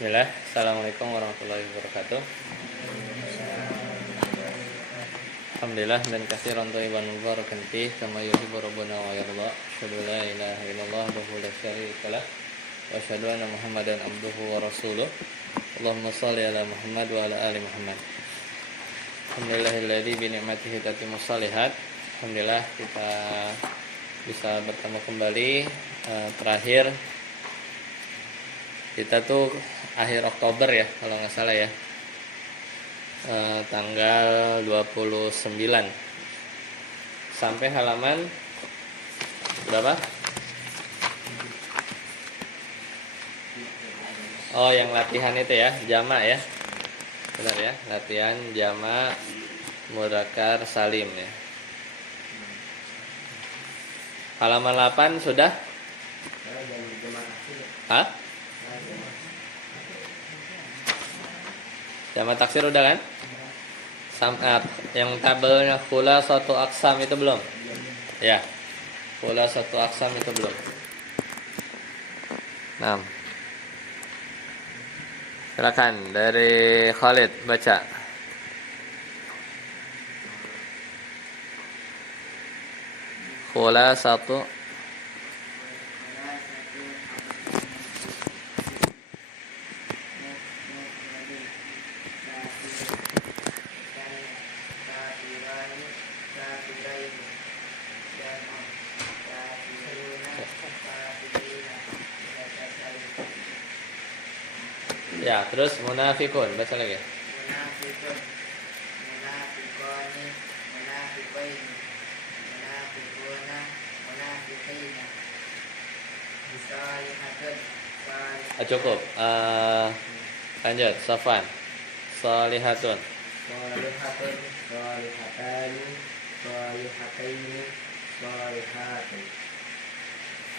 Bismillah, Assalamualaikum warahmatullahi wabarakatuh. Alhamdulillah dan katsiran thayyiban mubarakan fih kama yuhibbu rabbuna wa yarda. Asyhadu la ilaha illallah wahdahu la syarika lah wa asyhadu anna Muhammadan abduhu wa rasuluh. Allahumma shalli ala Muhammad wa ala ali Muhammad. Alhamdulillahilladzi bi ni'matihi tatimmus shalihat. Alhamdulillah kita bisa bertemu kembali. Terakhir kita tuh akhir Oktober ya kalau nggak salah ya, tanggal 29 sampai halaman berapa? Oh, yang latihan itu ya, jamak ya, benar ya, latihan jamak mudzakkar salim ya. Halaman 8 sudah? Hah? Jamak taksir udah kan? Yang tabelnya khulasatu aqsam itu belum? Ya. Khulasatu aqsam itu belum. Nah. Silakan dari Khalid baca. Khulasatu ya, terus munafikun, baca lagi. Munafikun, munafikoni, munafikoini, munafikuna, munafikina. Salihatun, Cukup. Lanjut, Safwan. Salihatun. salihatun, salihatani, salihataini, salihatun.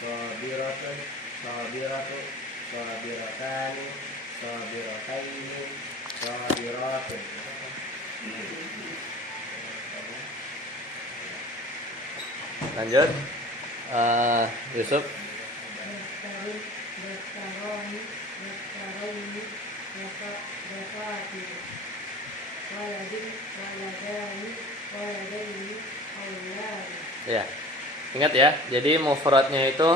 Sabiratun, sabiratu, sabiratani, sabirataini, sabiratun. Lanjut. Yusuf. Ya. Ingat ya, jadi mufradnya itu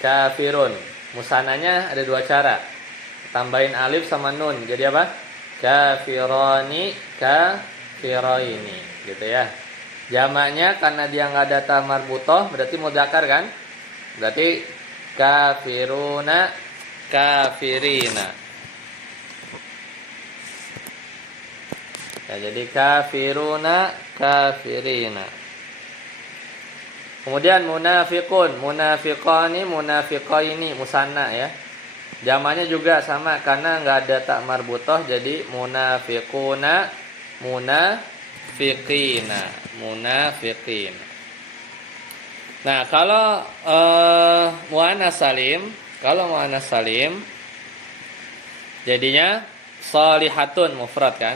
kafirun. Musananya ada dua cara. Tambahin alif sama nun. Jadi apa? Kafironi, kafiraini, gitu ya. Jamaknya karena dia nggak ada ta marbutoh, berarti mudzakkar kan? Berarti kafiruna, kafirina. Ya, jadi kafiruna, kafirina. Kemudian munafikun, munafiqani, munafiqaini, musanna ya. Jamaknya juga sama karena nggak ada ta marbutoh, jadi munafiquna, munafiqina, munafiqin. Nah, kalau muannas salim, jadinya shalihatun mufrad kan?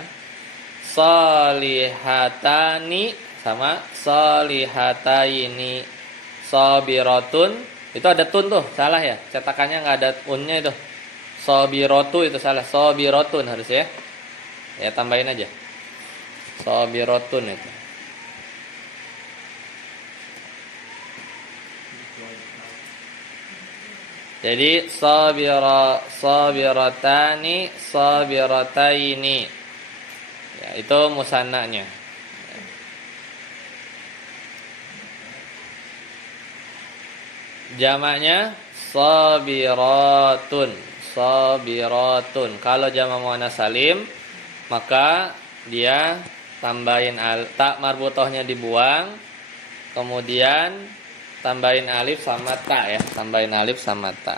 Shalihatani sama sholihataini, sabiratun itu ada tun tuh, salah ya, cetakannya nggak ada unnya itu. Sabiratu itu salah, sabiratun harus ya. Ya tambahin aja. Sabiratun itu. Jadi sabiratani, sabirataini. Ya, itu musannanya. Jamaknya sabiratun, sabiratun. Kalau jamak muannas salim, maka dia tambahin ta marbutohnya dibuang, kemudian tambahin alif sama ta ya, tambahin alif sama ta.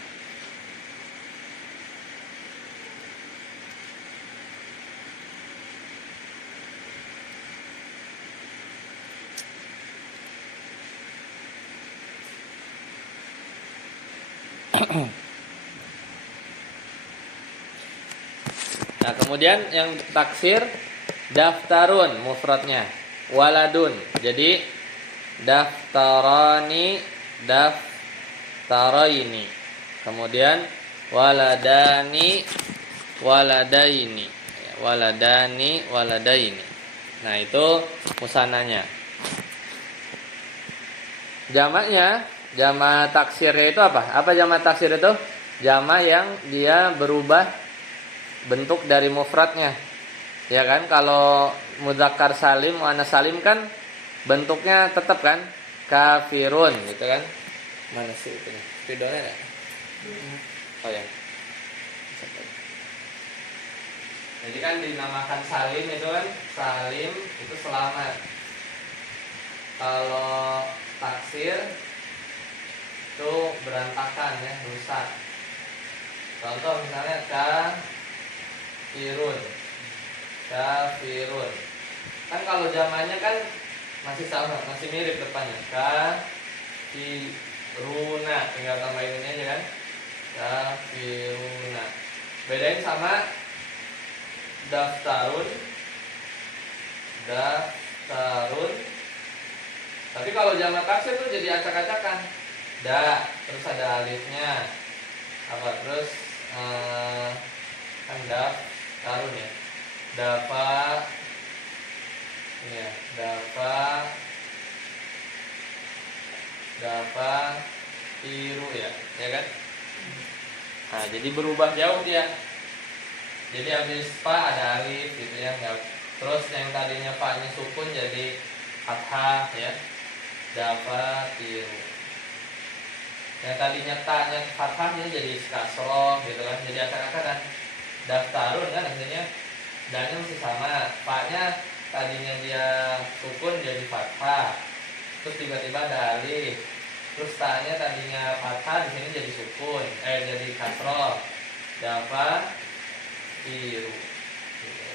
Nah, kemudian yang taksir daftarun mufradnya, waladun. Jadi daftarani, daftaraini. Kemudian waladani, waladaini. Ya, waladani, waladaini. Nah, itu musananya. Jamaknya, jamak taksirnya itu apa? Apa jamak taksir itu? Jamak yang dia berubah bentuk dari mufradnya. Ya kan? Kalau mudzakkar salim, muannats salim kan bentuknya tetap kan? Kafirun gitu kan? Mana sih itu? Videonya enggak? Oh ya. Jadi kan dinamakan salim itu kan, salim itu selamat. Kalau taksir itu berantakan ya, rusak. Contoh misalnya kafirun. Kafirun. Kan kalau zamannya kan masih sama, masih mirip depannya. Kafiruna, tinggal tambahin ini aja kan. Kafiruna. Bedain sama daftarun. Daftarun. Tapi kalau jamak taksir tuh jadi acak-acakan. Terus ada alifnya. Apa terus kan daftarun ya. Dafa ini ya, dafa tiru ya kan? Nah, jadi berubah jauh dia. Jadi habis fa ada alif gitu ya, terus yang tadinya fa-nya sukun jadi fathah ya. Dafa tiru. Yang tadinya ta-nya fathahnya jadi kasroh gitu kan. Jadi acak-acakan. Daftarun kan akhirnya dan-nya masih sama. Fa-nya tadinya dia sukun jadi fathah. Terus tiba-tiba ada alif. Terus ta-nya tadinya fathah di sini jadi sukun, jadi kasroh. Dafa tiru.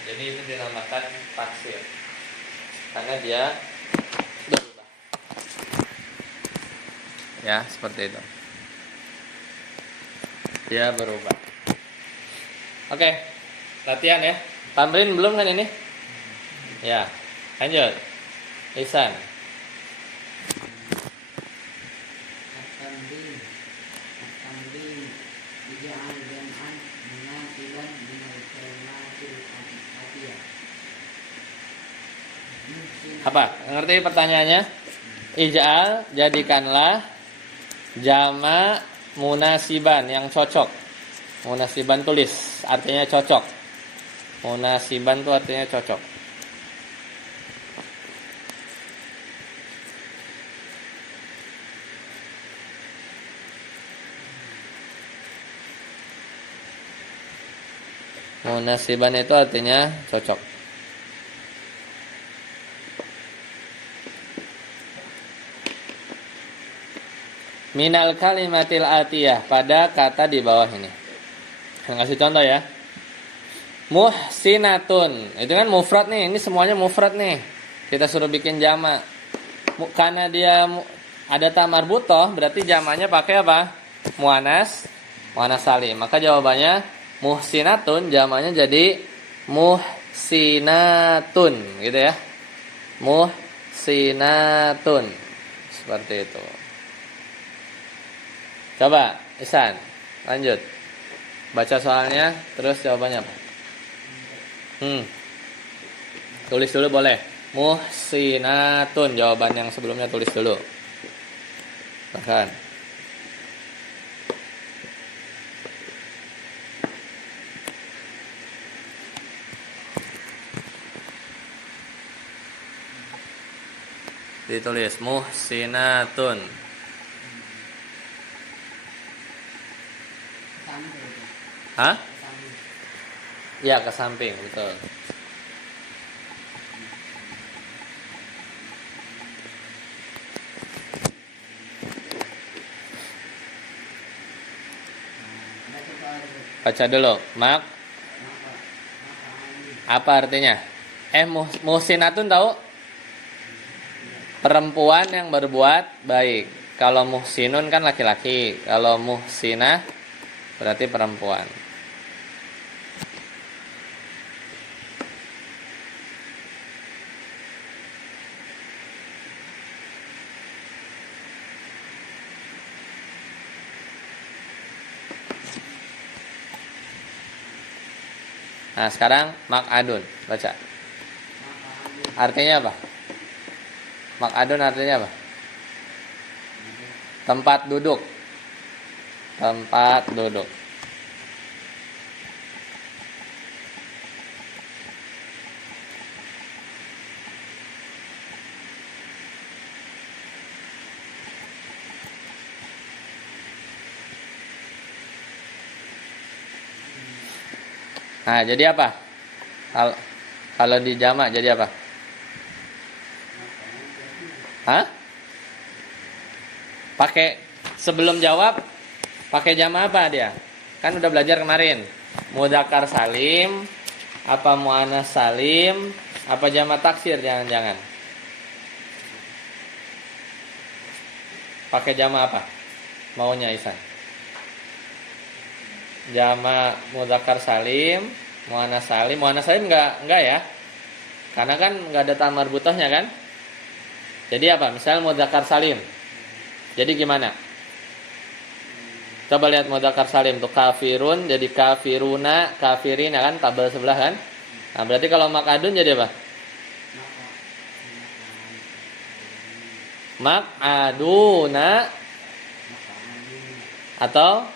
Jadi itu dinamakan taksir. Karena dia berubah. Ya, seperti itu. Dia berubah. Oke. Latihan ya. Tamrin belum kan ini? Ya. Lanjut. Ihsan. Apa? Ngerti pertanyaannya? Ij'al, jadikanlah jama' munasiban yang cocok. Munasiban tulis, artinya cocok. Munasiban itu artinya cocok. Munasiban itu artinya cocok. Minal kalimatil atiyah, pada kata di bawah ini. Ngasih contoh ya. Muhsinatun, itu kan mufrad nih, ini semuanya mufrad nih. Kita suruh bikin jamak. Karena dia ada ta marbutoh, berarti jamaknya pakai apa? Muannas salim. Maka jawabannya muhsinatun, jamaknya jadi muhsinatun, gitu ya. Muhsinatun. Seperti itu. Coba, Ihsan, lanjut. Baca soalnya, terus jawabannya apa? Tulis dulu boleh. Muhsinatun, jawaban yang sebelumnya tulis dulu. Bahkan. Ditulis muhsinatun. Hah? Ya, ke samping, betul. Baca dulu, mak. Apa artinya? Muhsinatun tahu? Perempuan yang berbuat baik. Kalau muhsinun kan laki-laki, kalau muhsinah berarti perempuan. Nah, sekarang mak'adun. Baca. Artinya apa? Mak'adun artinya apa? Tempat duduk. Tempat duduk. Nah, jadi apa? Kalau di jamak jadi apa? Hah? Pakai sebelum jawab pakai jamak apa dia? Kan udah belajar kemarin. Mudzakkar salim, apa muannas salim, apa jamak taksir jangan-jangan. Pakai jamak apa? Maunya Isan. Jamak mudzakkar salim, muannas salim. Muannas salim enggak ya? Karena kan enggak ada ta marbutahnya kan? Jadi apa? Misal mudzakkar salim. Jadi gimana? Coba lihat mudzakkar salim tuh kafirun jadi kafiruna, kafirina kan tabel sebelah kan? Nah, berarti kalau mak'adun jadi apa? Mak'aduna atau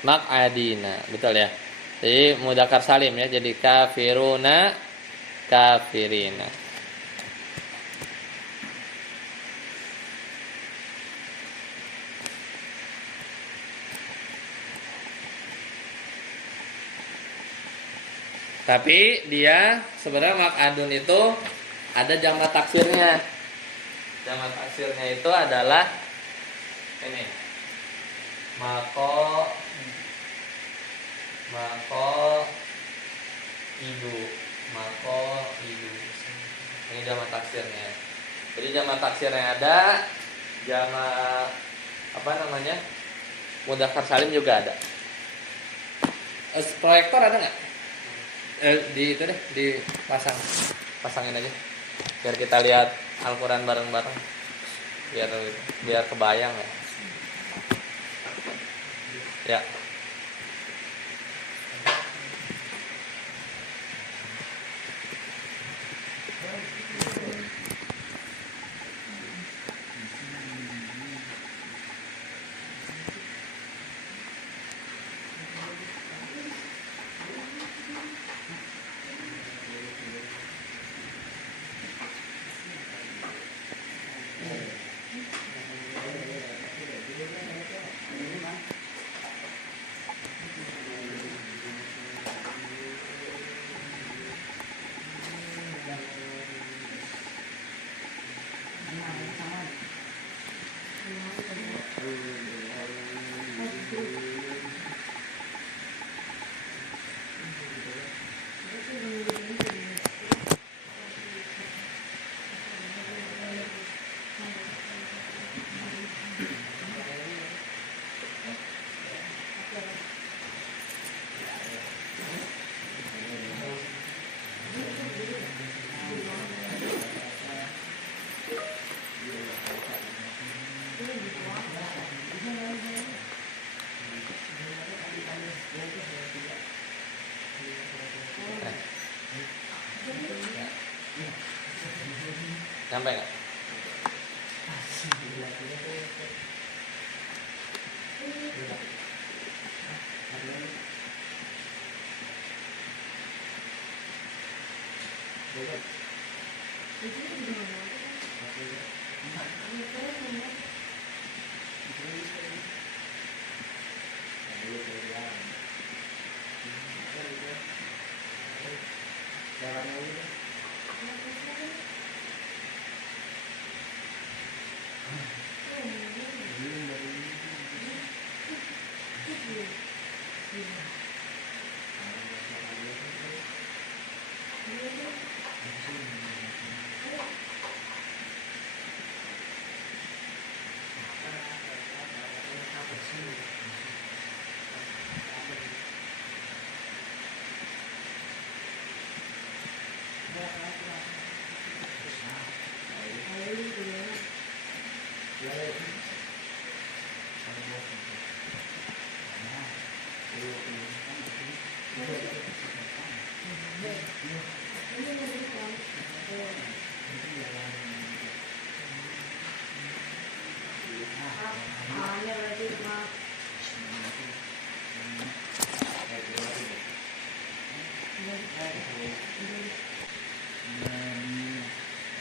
mak'adina, betul ya. Jadi mudzakkar salim ya, jadi kafiruna, kafirina. Tapi dia sebenarnya mak'adun itu ada jamak taksirnya. Jamak taksirnya itu adalah ini. Mako idu. Ini jamak taksirnya. Jadi jamak taksirnya ada, jamak apa namanya? Mudzakkar salim juga ada. Proyektor ada nggak? Di itu deh, pasangin aja. Biar kita lihat Al-Qur'an bareng-bareng. Biar kebayang ya. Ya. Sampai nggak?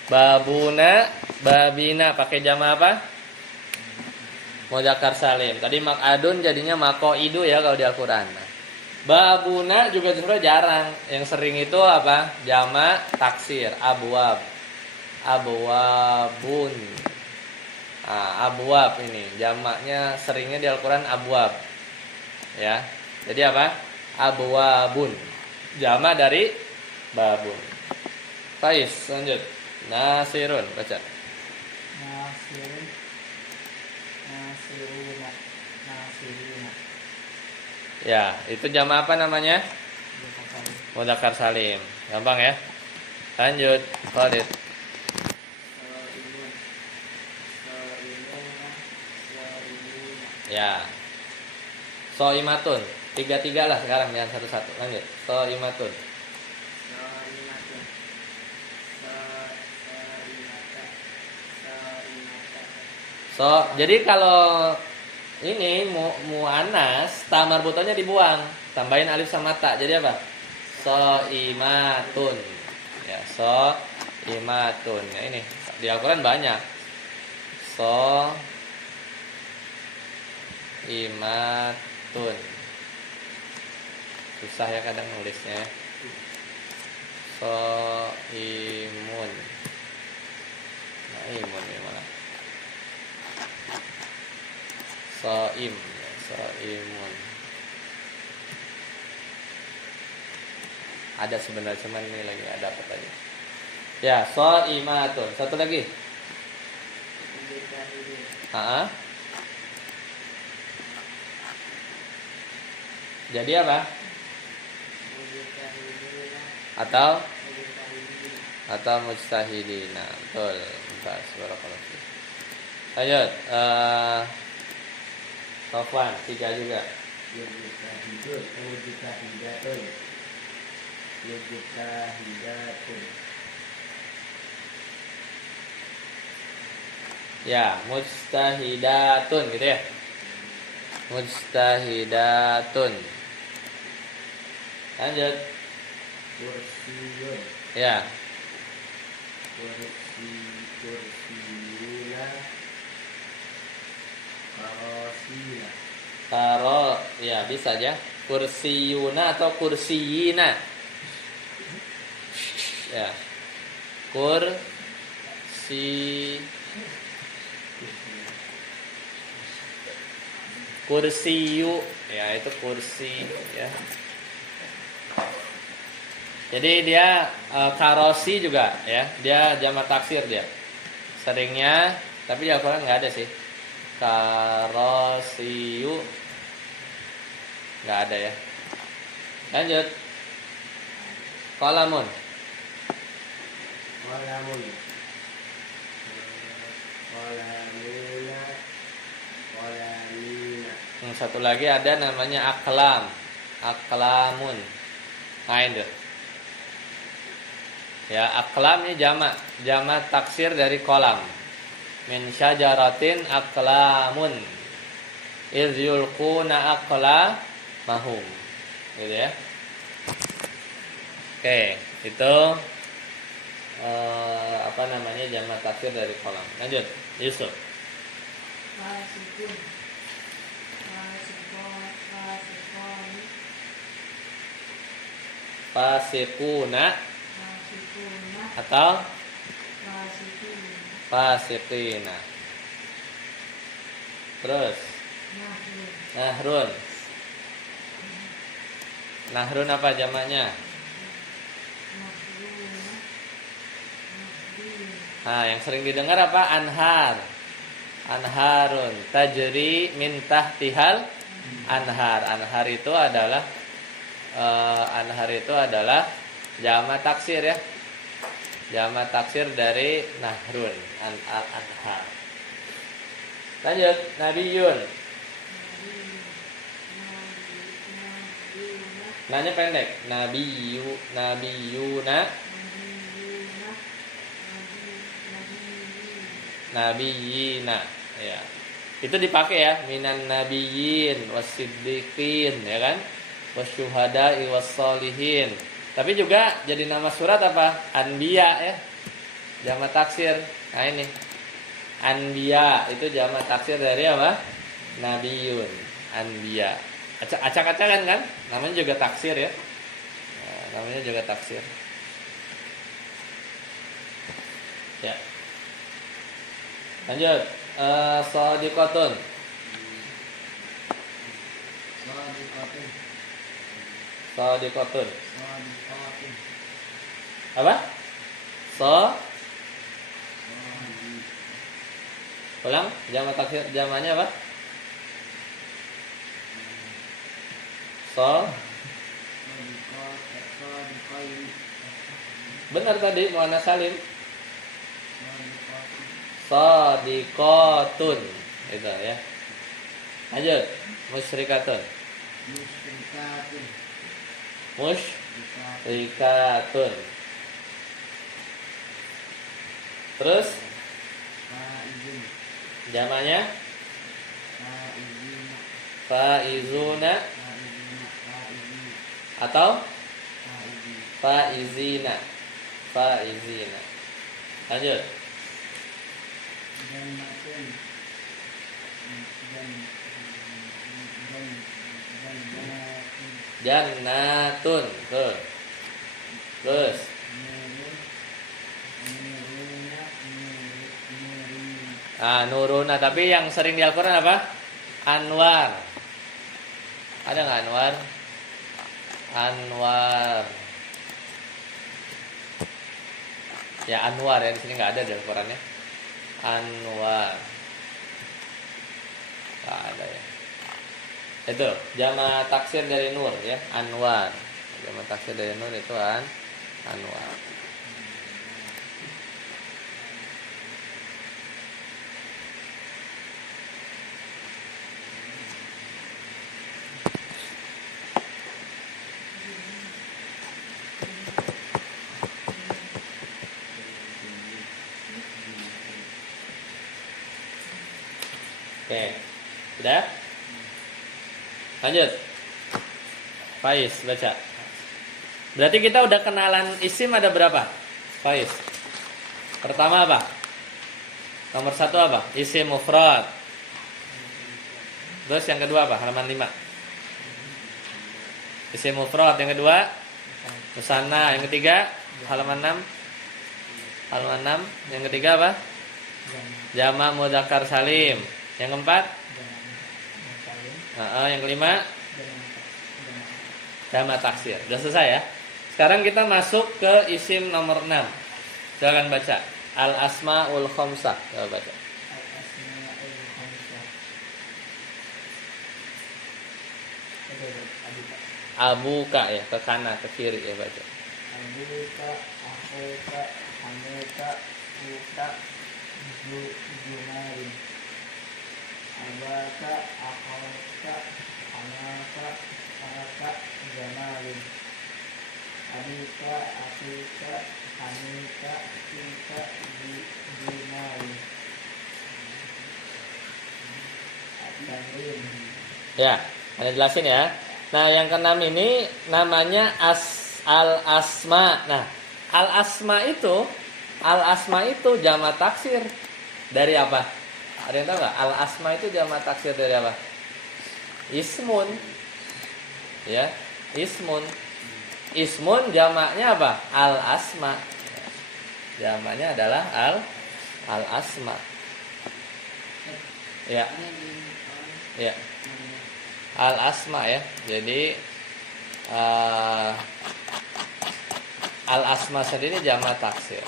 Babuna, babina pakai jama apa? Mudzakkar salim. Tadi makadun jadinya makoidu ya kalau di Al-Qur'an. Babuna juga sebenarnya jarang. Yang sering itu apa? Jama taksir, abwab. Abwabun. Nah, abwab ini jamaknya seringnya di Al-Qur'an abwab. Ya. Jadi apa? Abwabun. Jama dari babun. Faiz, lanjut. Nasirun, baca. Nasirun, nasiruna, nasiruna. Ya, itu jama apa namanya? Mudzakkar salim. Gampang ya. Lanjut, Khalid. Ya. Soimatun. Tiga-tiga lah sekarang, jangan satu-satu. Lanjut. Soimatun. Jadi kalau ini muannas, ta marbutonya dibuang, tambahin alif sama ta. Jadi apa? Soimatun. Ya, soimatun. Ya ini di Al-Qur'an banyak. Soimatun. Susah ya kadang nulisnya. Soimun. Nah, imun ini malah. Soim, soimun. Ada sebenarnya cuman ini lagi ada apa aja. Ya, soimatun. Satu lagi. Jadi apa? Atau mujtahidina. Betul. Bagus, barakallahu fiik. Lanjut. Sofwan, 3 juga. Ya, mujtahidatun gitu ya. Mujtahidatun. Lanjut. Kursiyun. Ya. Kursiyuna. Karosina. Ya bisa aja. Kursiyuna atau kursiyina. Ya. Kursiyu, ya itu kursi ya. Jadi dia karosi juga ya, dia jamak taksir dia. Seringnya, tapi di Al-Qur'an nggak ada sih. Karosiyu nggak ada ya. Lanjut. Qalamun. Qalamuna. Qalamina. Satu lagi ada namanya aklam. Aklamun. Main deh. Ya, aklam ini jamak taksir dari kolam. Min syajaratin aklamun. Iz yulquna aqlamahum. Gitu ya. Oke, itu apa namanya jamak taksir dari kolam. Lanjut, Yusuf. Fasikuna atau fasikina. Terus Nahrun. Nahrun apa jamaknya? Nah, yang sering didengar apa? Anhar. Anharun tajri min tahtihal anhar. Anhar itu adalah jamak taksir ya. Jamak taksir dari nahrun, anhar. Lanjut, Nabiyun. Nanya pendek. Nabiyuna, nabiyina. Ya. Itu dipakai ya, minan nabiyyin wasiddiqin, ya kan? Wasyuhada'i wassolihin. Tapi juga jadi nama surat apa? Anbiya ya. Jamak taksir. Nah ini. Anbiya itu jamak taksir dari apa? Nabiyun. Anbiya. Acak-acakan kan? Namanya juga taksir ya. Nah, namanya juga taksir. Ya. Lanjut. Shadiqatun. Shadiqatun. Apa? Ulang, jamak taksir jamaknya apa? Benar tadi muannas salim. Shadiqatun. Itu ya. Lanjut. Musyrikatun. Musyrikatun. Terus jamaknya faizuna atau faizina. Faizina. Lanjut. Jannatun. Tuh. Terus Nuruna, tapi yang sering di Al-Quran apa? Anwar. Ada nggak Anwar? Anwar. Ya Anwar ya, di sini nggak ada di Al-Quran ya. Anwar. Nggak ada ya. Itu jamak taksir dari nur ya, Anwar. Jamak taksir dari nur itu Anwar. Oke. Sudah? Lanjut. Faiz baca. Berarti kita udah kenalan isim ada berapa? Faiz. Pertama apa? Nomor 1 apa? Isim mufrad. Terus yang kedua apa? Halaman 5. Isim mufrad. Yang kedua musanna. Yang ketiga halaman 6. Halaman 6. Yang ketiga apa? Jamak mudzakkar salim. Yang keempat? Yang kelima? Jamak taksir. Sudah selesai ya. Sekarang kita masuk ke isim nomor 6. Silakan baca. Al asmaul khamsah. Coba baca. Abuka ya, ke kanan, ke kiri ya baca. Abuka, akhuka, hamuka, uka, jumarin. Abaka, akhawka, hamaka, haraka, jamalin. Abika, akika, hamika, tika, jumalin. Abdalin. Ya, Anda jelasin ya. Nah, yang keenam ini namanya al-asma. Nah, al-asma itu jamak taksir dari apa? Ada yang tahu nggak? Al-asma itu jamak taksir dari apa? Ismun. Ya, ismun. Ismun jamaknya apa? Al-asma. Jamaknya adalah al-asma. Ya. Ya. Al-asma ya. Jadi al-asma sendiri jamak taksir.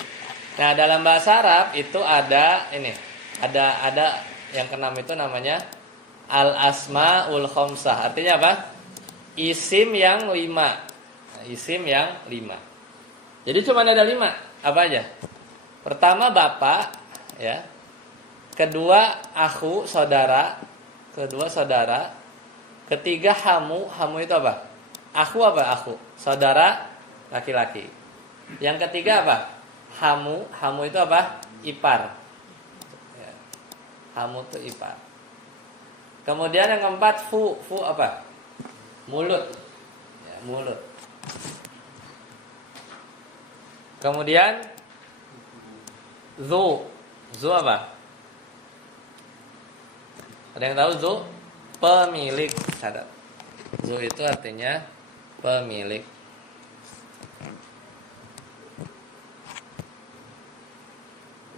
Nah, dalam bahasa Arab itu ada ini. Ada yang keenam itu namanya al-asmaul khamsah. Artinya apa? Isim yang 5. Isim yang 5. Jadi cuma ada 5. Apa aja? Pertama bapak ya. Kedua akhu, saudara. Kedua saudara. Ketiga hamu. Hamu itu apa? Aku apa? Aku. Saudara laki-laki. Yang ketiga apa? Hamu. Hamu itu apa? Ipar. Ya. Hamu itu ipar. Kemudian yang keempat fu. Fu apa? Mulut. Ya, mulut. Kemudian zu. Zu apa? Ada yang tahu zu? Pemilik. Catat. Zu itu artinya pemilik.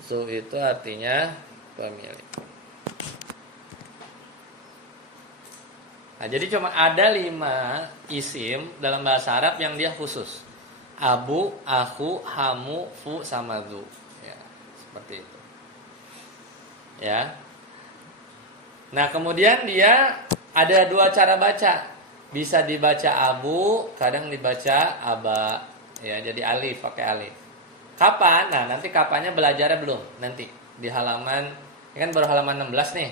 Zu itu artinya pemilik. Nah, jadi cuma ada 5 isim dalam bahasa Arab yang dia khusus. Abu, aku, hamu, fu, sama zu. Ya, seperti itu. Ya. Nah, kemudian dia ada 2 cara baca. Bisa dibaca abu, kadang dibaca aba. Ya, jadi alif, pakai alif. Kapan? Nah, nanti kapannya belajarnya belum. Nanti di halaman, ini kan baru halaman 16 nih.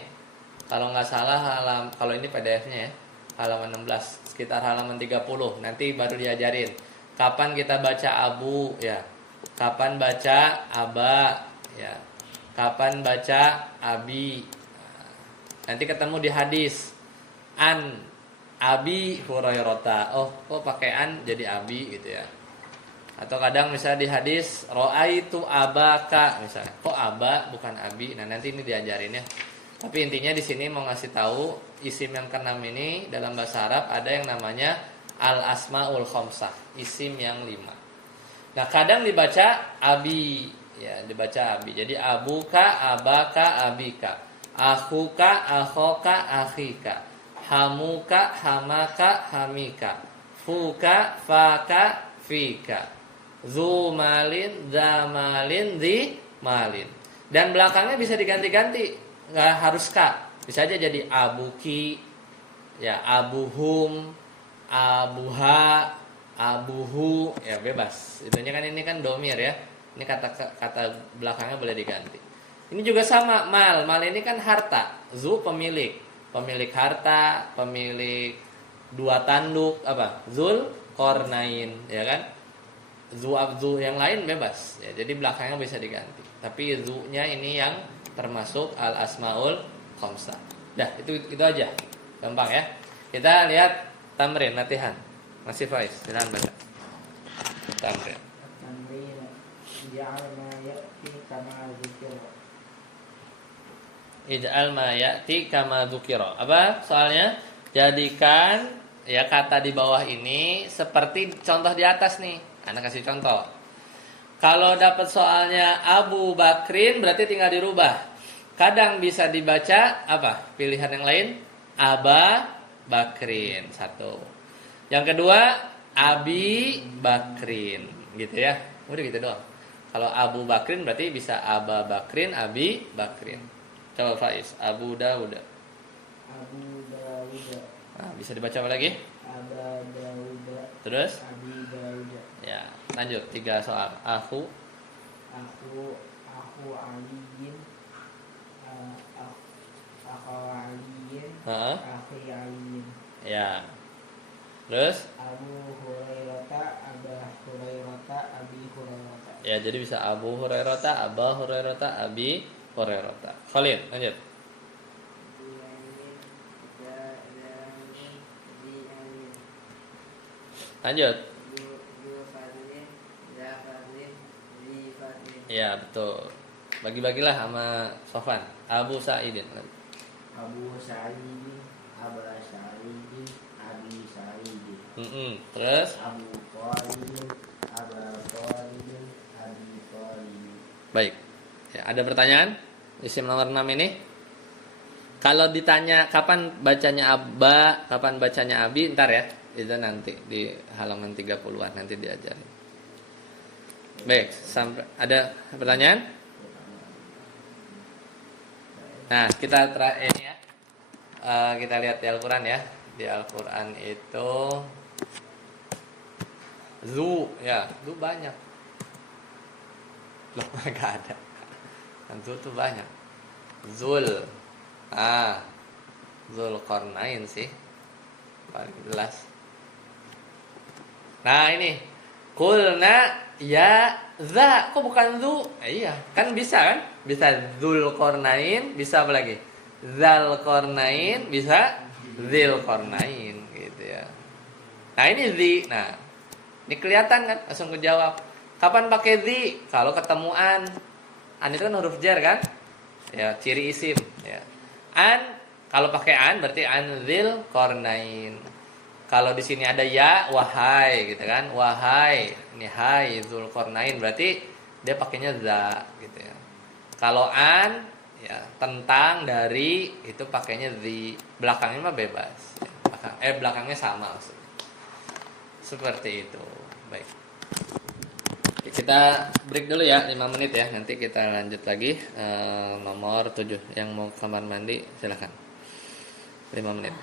Kalau nggak salah kalau ini PDF-nya ya, halaman 16, sekitar halaman 30. Nanti baru diajarin kapan kita baca abu ya, kapan baca aba ya, kapan baca abi. Nanti ketemu di hadis an abi Hurairah. Oh, kok pakai an jadi abi gitu ya. Atau kadang misalnya di hadis ro'aitu abaka misalnya. Kok aba bukan abi? Nah, nanti ini diajarin ya. Tapi intinya di sini mau ngasih tahu isim yang keenam ini dalam bahasa Arab ada yang namanya al-asmaul khamsah, isim yang 5. Nah, kadang dibaca abi ya, dibaca abi. Jadi abuka, abaka, abika. Akhuka, akhoka, akhika. Hamuka, hamaka, hamika. Fuka, faka, fika. Zu malin, zamalin, di malin. Dan belakangnya bisa diganti-ganti, nggak harus ka. Bisa aja jadi abuki, ya abuhum, abuha, abuhu, ya bebas. Itunya kan ini kan domir ya. Ini kata belakangnya boleh diganti. Ini juga sama mal. Mal ini kan harta. Zu pemilik, pemilik harta, pemilik 2 tanduk apa? Zul kornain, ya kan? Zu abzu yang lain bebas ya, jadi belakangnya bisa diganti. Tapi zu-nya ini yang termasuk al asmaul khamsah. Dah, itu aja. Gampang ya. Kita lihat tamrin latihan. Masih Faiz, silakan baca. Tamrin. Tamrin ja'al ma ya'ti kama dzikra. Ij'al ma ya'ti kama dzukira. Apa soalnya? Jadikan ya kata di bawah ini seperti contoh di atas nih. Anak kasih contoh. Kalau dapat soalnya Abu Bakrin berarti tinggal dirubah. Kadang bisa dibaca apa? Pilihan yang lain Aba Bakrin. 1. Yang kedua Abi Bakrin, gitu ya. Udah gitu doang. Kalau Abu Bakrin berarti bisa Aba Bakrin, Abi Bakrin. Coba Faiz, Abu Dawud. Abu Dawud. Nah, bisa dibaca apa lagi? Aba Dawud. Terus? Abi Dawud. Ya, lanjut 3 soal. Aku aliyin. Aku aliyin. Heeh. Akhi aliyin. Ya. Terus? Abu Hurairah, Aba Hurairah, Abi Hurairah. Ya, jadi bisa Abu Hurairah, Aba Hurairah, Abi Hurairah. Khalid, lanjut. Lanjut. Ya, betul. Bagi-bagilah sama Sofan. Abu Sa'idin. Abu Sa'idin, Aba Sa'idin, Abi Sa'idin. Terus? Abu Qalidin, Aba Qalidin, Abi Qalidin. Baik. Ya, ada pertanyaan? Isim nomor 6 ini. Kalau ditanya kapan bacanya Abba, kapan bacanya Abi, ntar ya. Itu nanti di halaman 30-an nanti diajarin. Baik, sampai ada pertanyaan? Nah, kita ini ya. Kita lihat di Al-Qur'an ya. Di Al-Qur'an itu zu ya, zu banyak. Loh, enggak ada. Kan zu tuh banyak. Zul. Zulqarnain sih. Paling jelas. Nah ini kulna ya za, kok bukan zu? Iya, kan bisa kan? Bisa zul kornain, bisa apa lagi? Zal kornain, bisa zil kornain gitu ya. Nah ini zi. Nah ini kelihatan kan? Langsung kejawab. Kapan pakai zi? Kalau ketemu an. An itu kan huruf jar kan? Ya, ciri isim ya. An, kalau pakai an berarti anzil kornain. Kalau di sini ada ya, wahai gitu kan. Wahai, ini hai Zulkarnain berarti dia pakainya za gitu ya. Kalau an ya tentang dari itu pakainya zi. Belakangnya mah bebas. Belakangnya sama maksudnya. Seperti itu. Baik. Oke, kita break dulu ya 5 menit ya. Nanti kita lanjut lagi nomor 7 yang mau kamar mandi silakan. 5 menit.